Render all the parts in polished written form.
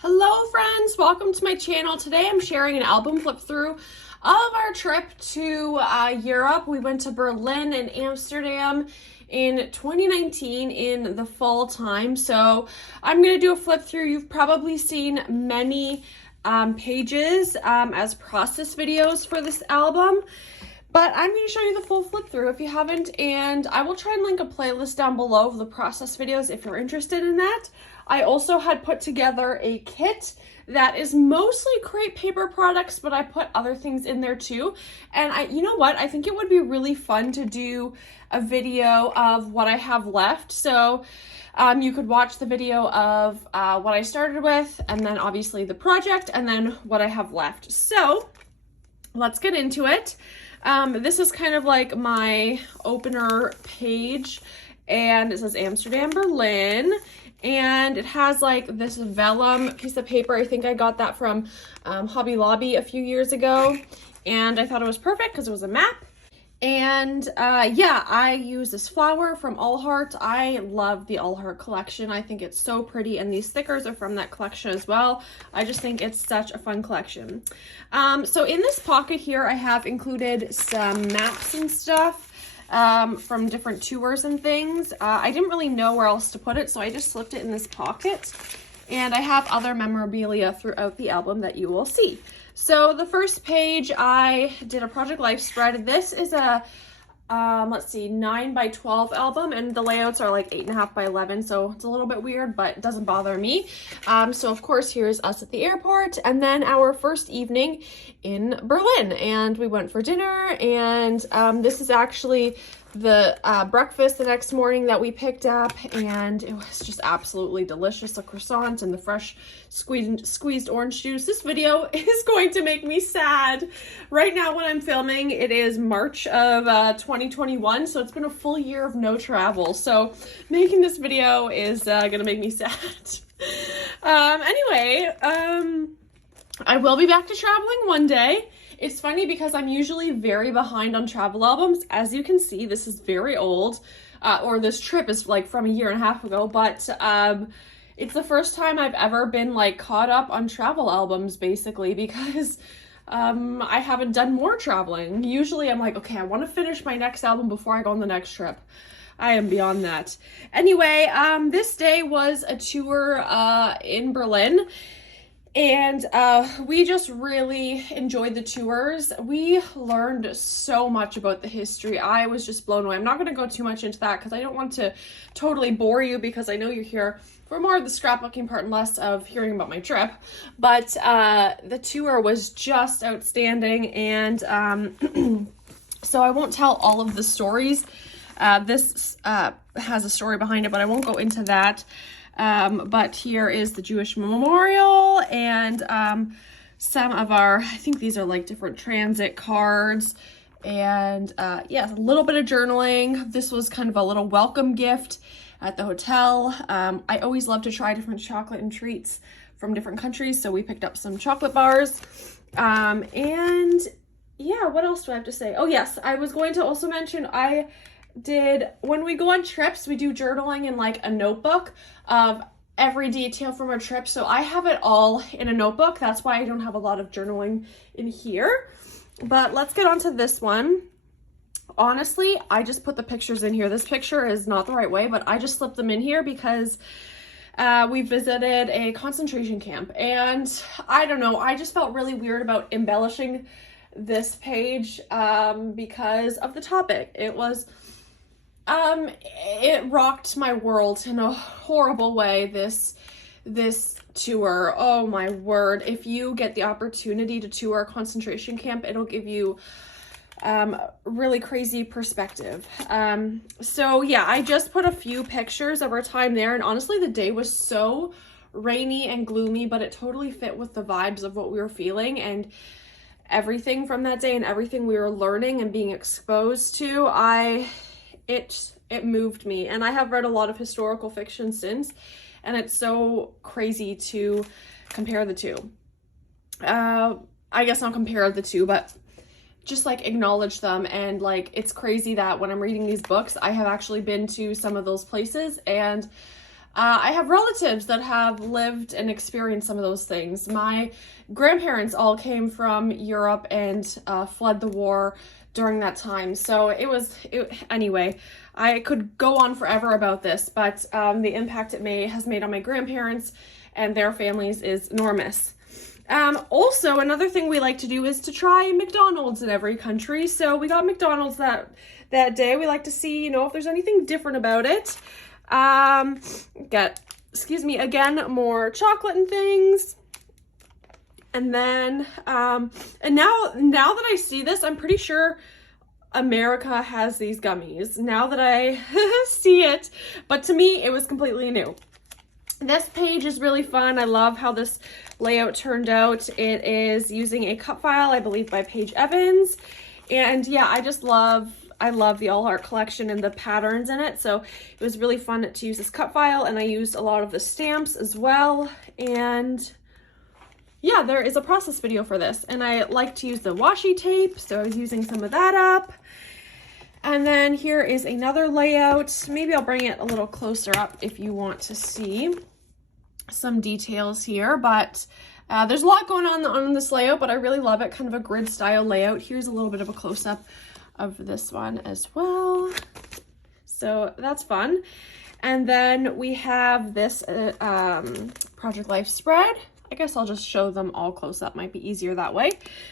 Hello friends, welcome to my channel. Today I'm sharing an album flip through of our trip to Europe. We went to Berlin and Amsterdam in 2019 in the fall time. So I'm going to do a flip through. You've probably seen many pages as process videos for this album. But I'm going to show you the full flip through if you haven't, and I will try and link a playlist down below of the process videos if you're interested in that. I also had put together a kit that is mostly crepe paper products, but I put other things in there too. And you know what? I think it would be really fun to do a video of what I have left. So you could watch the video of what I started with, and then obviously the project, and then what I have left. So let's get into it. This is kind of like my opener page, and it says Amsterdam, Berlin, and it has like this vellum piece of paper. I think I got that from Hobby Lobby a few years ago, and I thought it was perfect because it was a map. And yeah, I use this flower from All Heart. I love the All Heart collection. I think it's so pretty, and these stickers are from that collection as well. I just think it's such a fun collection. So in this pocket here, I have included some maps and stuff from different tours and things. I didn't really know where else to put it, so I just slipped it in this pocket. And I have other memorabilia throughout the album that you will see. So the first page, I did a Project Life spread. This is a, let's see, 9 by 12 album, and the layouts are like 8.5 by 11, so it's a little bit weird, but it doesn't bother me. So of course, here's us at the airport, and then our first evening in Berlin, and we went for dinner, and this is actually the breakfast the next morning that we picked up, and it was just absolutely delicious. The croissant and the fresh squeezed orange juice. This video is going to make me sad. Right now when I'm filming, it is March of 2021, so it's been a full year of no travel. So making this video is gonna make me sad. Anyway, I will be back to traveling one day. It's funny because I'm usually very behind on travel albums. As you can see, this is very old, or this trip is like from a year and a half ago, but it's the first time I've ever been like caught up on travel albums, basically, because I haven't done more traveling. Usually I'm like, okay, I want to finish my next album before I go on the next trip. I am beyond that. Anyway, this day was a tour in Berlin. And we just really enjoyed the tours. We learned so much about the history. I was just blown away. I'm not going to go too much into that because I don't want to totally bore you, because I know you're here for more of the scrapbooking part and less of hearing about my trip. But the tour was just outstanding, and so I won't tell all of the stories. This has a story behind it, but I won't go into that. But here is the Jewish memorial, and some of our, I think these are like different transit cards, and yeah, a little bit of journaling. This was kind of a little welcome gift at the hotel. I always love to try different chocolate and treats from different countries, so we picked up some chocolate bars. And yeah, what else do I have to say? Oh yes, I was going to also mention, when we go on trips, we do journaling in like a notebook of every detail from our trip. So I have it all in a notebook. That's why I don't have a lot of journaling in here. But let's get on to this one. Honestly, I just put the pictures in here. This picture is not the right way, but I just slipped them in here because we visited a concentration camp. And I don't know, I just felt really weird about embellishing this page because of the topic. It rocked my world in a horrible way, this tour. Oh my word. If you get the opportunity to tour a concentration camp, it'll give you really crazy perspective. So yeah, I just put a few pictures of our time there, and honestly the day was so rainy and gloomy, but it totally fit with the vibes of what we were feeling and everything from that day and everything we were learning and being exposed to. It moved me, and I have read a lot of historical fiction since, and it's so crazy to compare the two. I guess not compare the two, but just like acknowledge them. And like, it's crazy that when I'm reading these books, I have actually been to some of those places, and I have relatives that have lived and experienced some of those things. My grandparents all came from Europe and fled the war during that time. So anyway, I could go on forever about this, but the impact it has made on my grandparents and their families is enormous. Also, another thing we like to do is to try McDonald's in every country. So we got McDonald's that day. We like to see, if there's anything different about it. Again, more chocolate and things. And then, and now that I see this, I'm pretty sure America has these gummies now that I see it, but to me, it was completely new. This page is really fun. I love how this layout turned out. It is using a cut file, I believe by Paige Evans. And yeah, I love the All Art collection and the patterns in it. So it was really fun to use this cut file, and I used a lot of the stamps as well. And yeah, there is a process video for this, and I like to use the washi tape, so I was using some of that up. And then here is another layout. Maybe I'll bring it a little closer up if you want to see some details here, but there's a lot going on this layout, but I really love it, kind of a grid style layout. Here's a little bit of a close-up of this one as well. So that's fun. And then we have this Project Life spread. I guess I'll just show them all close up, might be easier that way.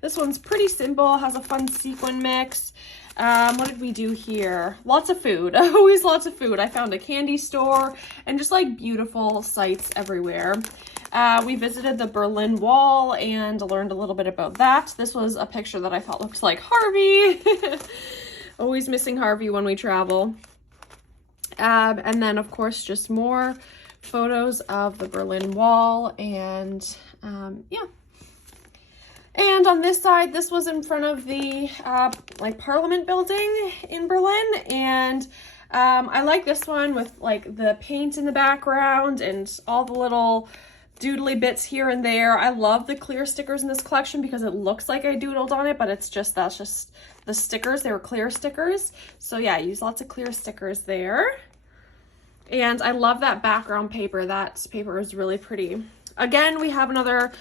This one's pretty simple, has a fun sequin mix. What did we do here? Lots of food, always lots of food. I found a candy store and just like beautiful sights everywhere. We visited the Berlin Wall and learned a little bit about that. This was a picture that I thought looked like Harvey. Always missing Harvey when we travel. And then of course, just more photos of the Berlin Wall, and yeah. And on this side, this was in front of the Parliament building in Berlin, and I like this one with like the paint in the background and all the little doodly bits here and there. I love the clear stickers in this collection because it looks like I doodled on it, but that's just the stickers. They were clear stickers. So yeah, I use lots of clear stickers there. And I love that background paper. That paper is really pretty. Again, we have another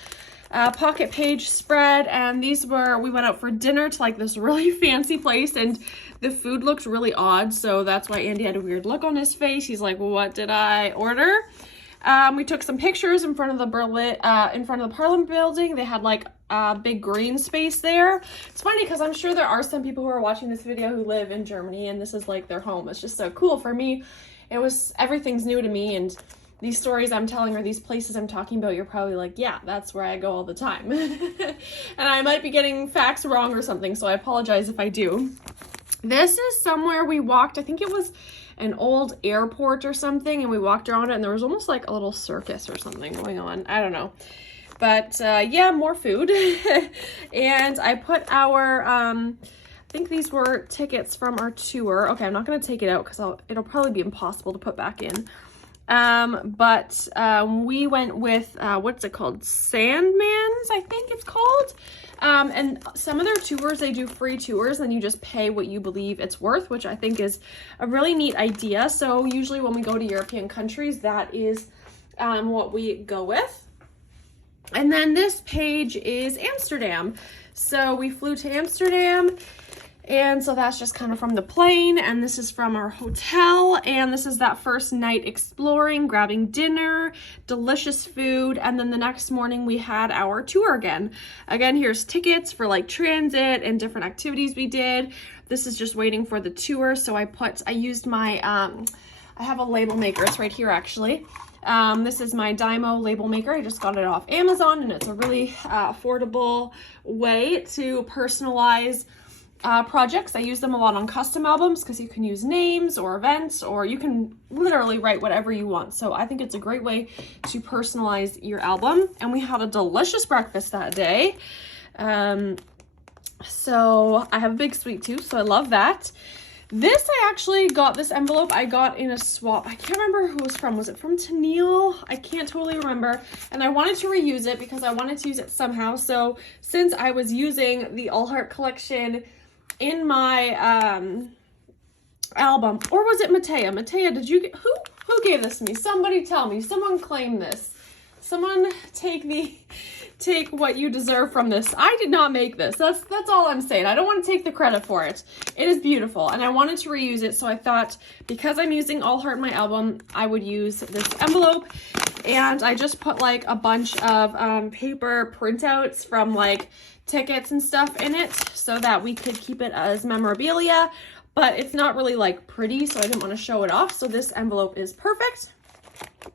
pocket page spread, and we went out for dinner to like this really fancy place, and the food looked really odd, so that's why Andy had a weird look on his face. He's like, what did I order? We took some pictures in front of the Parliament building. They had like a big green space there. It's funny because I'm sure there are some people who are watching this video who live in Germany and this is like their home. It's just so cool. For me, everything's new to me, and these stories I'm telling or these places I'm talking about, you're probably like, yeah, that's where I go all the time. And I might be getting facts wrong or something, so I apologize if I do. This is somewhere we walked, I think it was an old airport or something, and we walked around it, and there was almost like a little circus or something going on. I don't know. But yeah, more food. And I put our, I think these were tickets from our tour. Okay, I'm not going to take it out because it'll probably be impossible to put back in. But we went with, what's it called? Sandman's, I think it's called. And some of their tours, they do free tours, and you just pay what you believe it's worth, which I think is a really neat idea. So usually when we go to European countries, that is what we go with. And then this page is Amsterdam. So we flew to Amsterdam, and so that's just kind of from the plane, and this is from our hotel, and this is that first night exploring, grabbing dinner, delicious food, and then the next morning we had our tour again. Again, here's tickets for like transit and different activities we did. This is just waiting for the tour, so I used my, I have a label maker, it's right here actually. This is my Dymo label maker. I just got it off Amazon, and it's a really affordable way to personalize projects. I use them a lot on custom albums because you can use names or events, or you can literally write whatever you want. So I think it's a great way to personalize your album. And we had a delicious breakfast that day. So I have a big sweet tooth, so I love that. This, I actually got this envelope. I got in a swap. I can't remember who it was from. Was it from Tennille? I can't totally remember. And I wanted to reuse it because I wanted to use it somehow. So since I was using the All Heart collection in my album, or was it Matea? Matea, did you get, who gave this to me? Somebody tell me. Someone claim this. Someone take what you deserve from this. I did not make this. That's all I'm saying. I don't want to take the credit for it. It is beautiful, and I wanted to reuse it, so I thought because I'm using All Heart in my album, I would use this envelope. And I just put like a bunch of paper printouts from like tickets and stuff in it so that we could keep it as memorabilia, but it's not really like pretty, so I didn't want to show it off. So this envelope is perfect.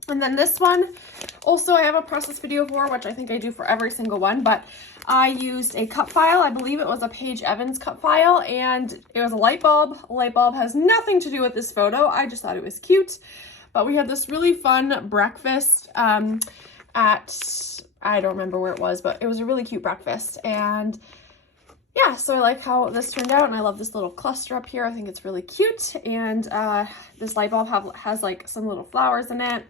And then this one, also I have a process video for, which I think I do for every single one, but I used a cup file. I believe it was a Paige Evans cup file, and it was a light bulb. A light bulb has nothing to do with this photo. I just thought it was cute. But we had this really fun breakfast at, I don't remember where it was, but it was a really cute breakfast. And yeah, so I like how this turned out, and I love this little cluster up here. I think it's really cute. And this light bulb has like some little flowers in it.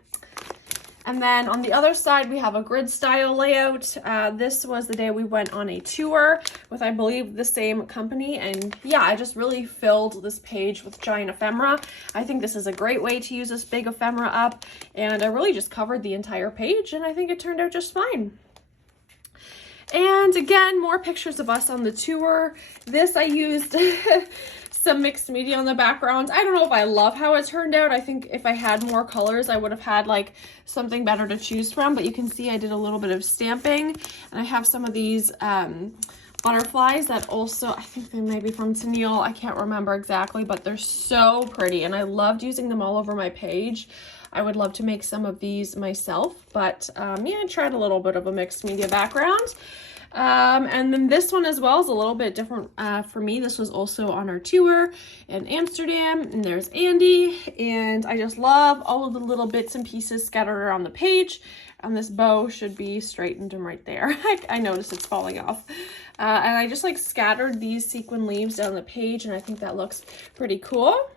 And then on the other side, we have a grid style layout. This was the day we went on a tour with, I believe, the same company. And yeah, I just really filled this page with giant ephemera. I think this is a great way to use this big ephemera up. And I really just covered the entire page, and I think it turned out just fine. And again, more pictures of us on the tour. This I used some mixed media on the background. I don't know if I love how it turned out. I think if I had more colors, I would have had like something better to choose from. But you can see I did a little bit of stamping, and I have some of these butterflies that also, I think they may be from Tennille. I can't remember exactly, but they're so pretty, and I loved using them all over my page. I would love to make some of these myself, but yeah, I tried a little bit of a mixed media background. And then this one as well is a little bit different for me. This was also on our tour in Amsterdam, and there's Andy, and I just love all of the little bits and pieces scattered around the page, and this bow should be straightened and right there. I noticed it's falling off. And I just like scattered these sequin leaves down the page, and I think that looks pretty cool.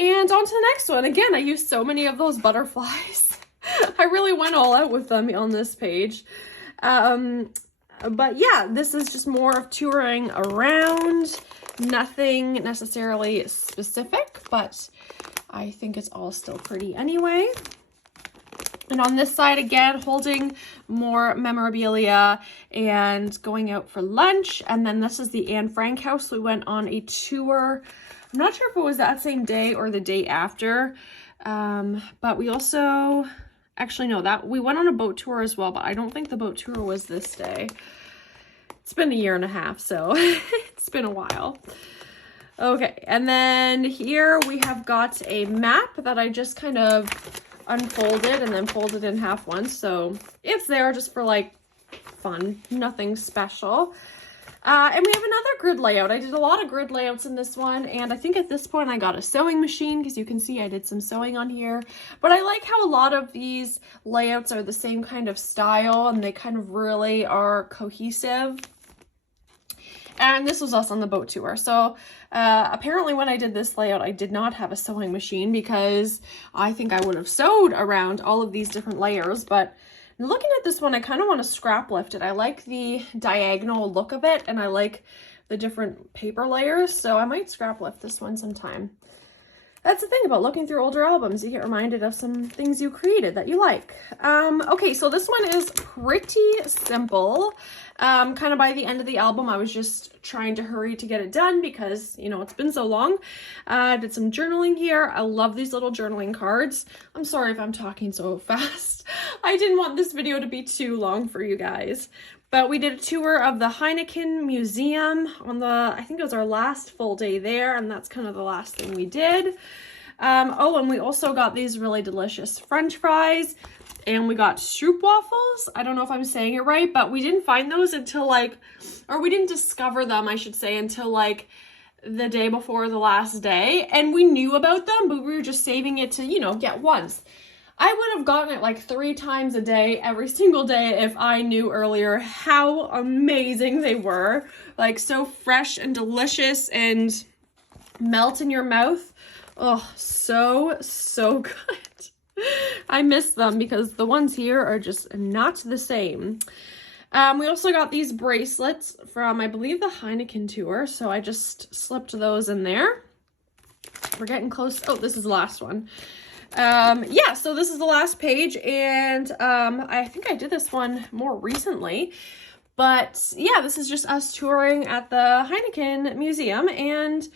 And on to the next one. Again, I used so many of those butterflies. I really went all out with them on this page. But yeah, this is just more of touring around. Nothing necessarily specific, but I think it's all still pretty anyway. And on this side, again, holding more memorabilia and going out for lunch. And then this is the Anne Frank house. We went on a tour. I'm not sure if it was that same day or the day after, but we also, actually no, that we went on a boat tour as well, but I don't think the boat tour was this day. It's been a year and a half, so it's been a while. Okay, and then here we have got a map that I just kind of unfolded and then folded in half once, so it's there just for like fun, nothing special. And we have another grid layout. I did a lot of grid layouts in this one, and I think at this point I got a sewing machine because you can see I did some sewing on here. But I like how a lot of these layouts are the same kind of style, and they kind of really are cohesive. And this was us on the boat tour. So apparently when I did this layout, I did not have a sewing machine because I think I would have sewed around all of these different layers. But looking at this one, I kind of want to scrap lift it. I like the diagonal look of it, and I like the different paper layers. So I might scrap lift this one sometime. That's the thing about looking through older albums. You get reminded of some things you created that you like. Okay, so this one is pretty simple. Kind of by the end of the album, I was just trying to hurry to get it done because, you know, it's been so long. I did some journaling here. I love these little journaling cards. I'm sorry if I'm talking so fast. I didn't want this video to be too long for you guys. But we did a tour of the Heineken Museum on the, I think it was our last full day there, and that's kind of the last thing we did. Oh, and we also got these really delicious French fries, and we got stroopwafels. I don't know if I'm saying it right, but we didn't find those until like, or we didn't discover them, I should say, until like the day before the last day. And we knew about them, but we were just saving it to, you know, get once. I would have gotten it like 3 times a day, every single day, if I knew earlier how amazing they were. Like, so fresh and delicious and melt in your mouth. Oh, so good. I miss them because the ones here are just not the same. We also got these bracelets from, I believe, the Heineken tour. So I just slipped those in there. We're getting close. Oh, this is the last one. Yeah, so this is the last page, and I think I did this one more recently. But yeah, this is just us touring at the Heineken Museum and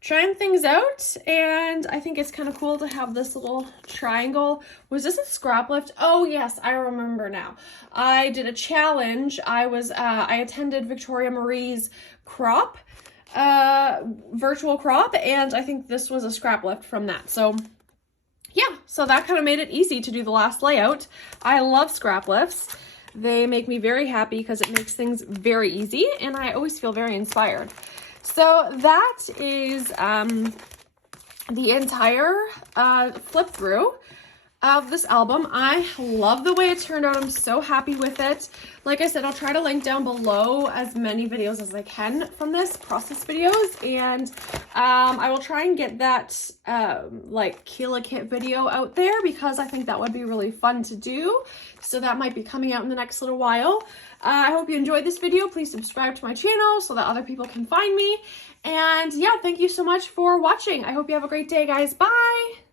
trying things out, and I think it's kind of cool to have this little triangle. Was this a scrap lift? Oh yes, I remember now. I did a challenge. I attended Victoria Marie's crop, virtual crop, and I think this was a scrap lift from that. So yeah, so that kind of made it easy to do the last layout. I love scrap lifts. They make me very happy because it makes things very easy, and I always feel very inspired. So that is the entire flip through of this album. I love the way it turned out. I'm so happy with it. Like I said, I'll try to link down below as many videos as I can from this, process videos, and I will try and get that like Kila Kit video out there because I think that would be really fun to do. So that might be coming out in the next little while. I hope you enjoyed this video. Please subscribe to my channel so that other people can find me. And yeah, thank you so much for watching. I hope you have a great day, guys. Bye!